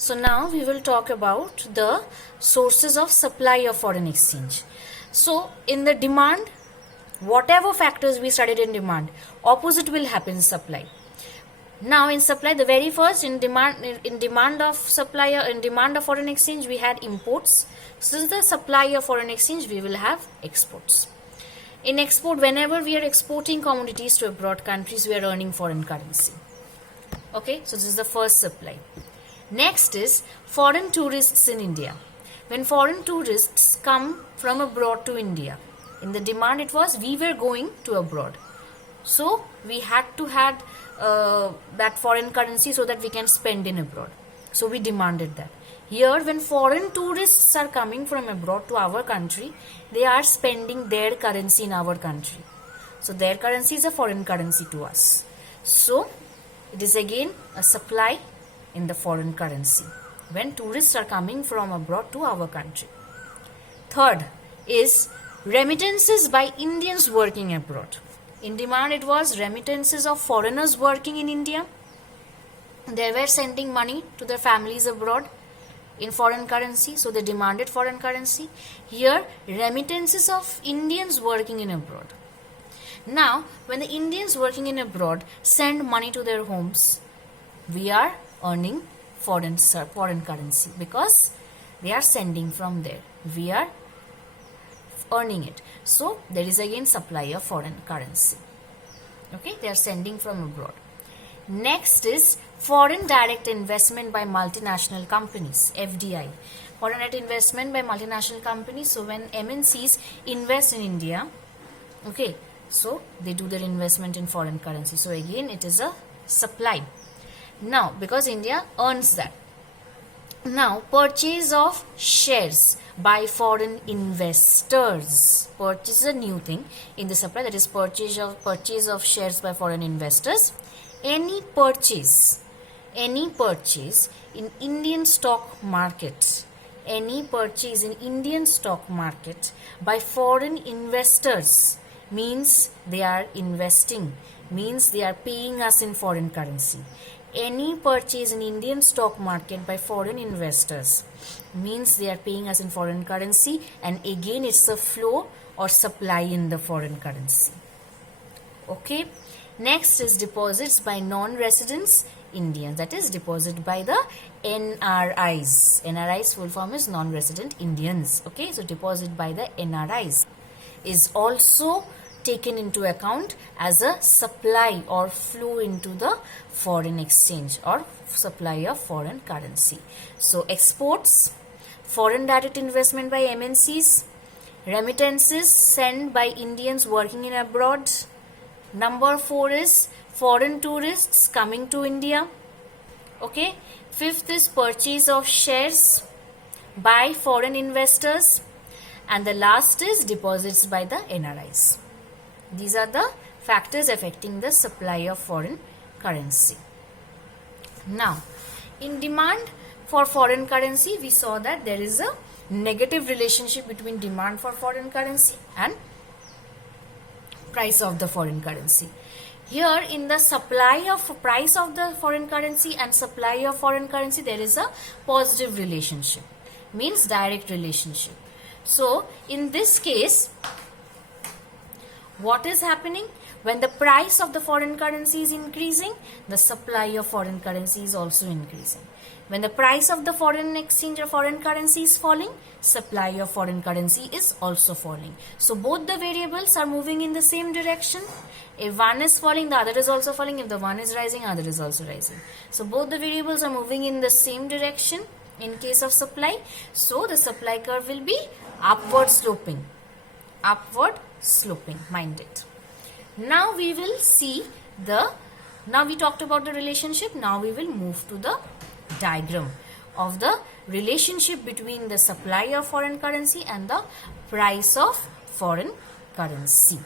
So now we will talk about the sources of supply of foreign exchange. So in the demand, whatever factors we studied in demand, opposite will happen in supply. Now in supply, the very first in demand of foreign exchange, we had imports. So the supply of foreign exchange, we will have exports. In export, whenever we are exporting commodities to abroad countries, we are earning foreign currency. Okay, so this is the first supply. Next is foreign tourists in India. When foreign tourists come from abroad to India, in the demand it was we were going to abroad. So we had to have that foreign currency so that we can spend in abroad. So we demanded that. Here when foreign tourists are coming from abroad to our country, they are spending their currency in our country. So their currency is a foreign currency to us. So it is again a supply in the foreign currency when tourists are coming from abroad to our country. Third is remittances by Indians working abroad. In demand it was remittances of foreigners working in India. They were sending money to their families abroad in foreign currency, so they demanded foreign currency. Here remittances of Indians working in abroad. Now when the Indians working in abroad send money to their homes, we are earning foreign currency because they are sending from there. We are earning it. So there is again supply of foreign currency. Okay, they are sending from abroad. Next is foreign direct investment by multinational companies, FDI. Foreign direct investment by multinational companies. So when MNCs invest in India, okay, so they do their investment in foreign currency. So again it is a supply. Now because India earns that. Now purchase of shares by foreign investors. Purchase is a new thing in the supply, that is purchase of shares by foreign investors. Any purchase in Indian stock market, by foreign investors means they are investing, means they are paying us in foreign currency. Any purchase in Indian stock market by foreign investors means they are paying us in foreign currency, and again it's a flow or supply in the foreign currency. Okay. Next is deposits by non-residents Indians, that is deposit by the NRIs. NRIs full form is non-resident Indians. Okay, so deposit by the NRIs is also taken into account as a supply or flow into the foreign exchange or supply of foreign currency. So exports, foreign direct investment by MNCs, remittances sent by Indians working in abroad. Number 4 is foreign tourists coming to India. Okay. Fifth is purchase of shares by foreign investors, and the last is deposits by the NRIs. These are the factors affecting the supply of foreign currency. Now, in demand for foreign currency, we saw that there is a negative relationship between demand for foreign currency and price of the foreign currency. Here in the supply of price of the foreign currency and supply of foreign currency, there is a positive relationship, means direct relationship. So in this case, what is happening? When the price of the foreign currency is increasing, the supply of foreign currency is also increasing. When the price of the foreign exchange or foreign currency is falling, supply of foreign currency is also falling. So both the variables are moving in the same direction. If one is falling, the other is also falling. If the one is rising, other is also rising. So both the variables are moving in the same direction in case of supply. So the supply curve will be upward sloping. Mind it. Now we will see now we talked about the relationship. Now we will move to the diagram of the relationship between the supply of foreign currency and the price of foreign currency.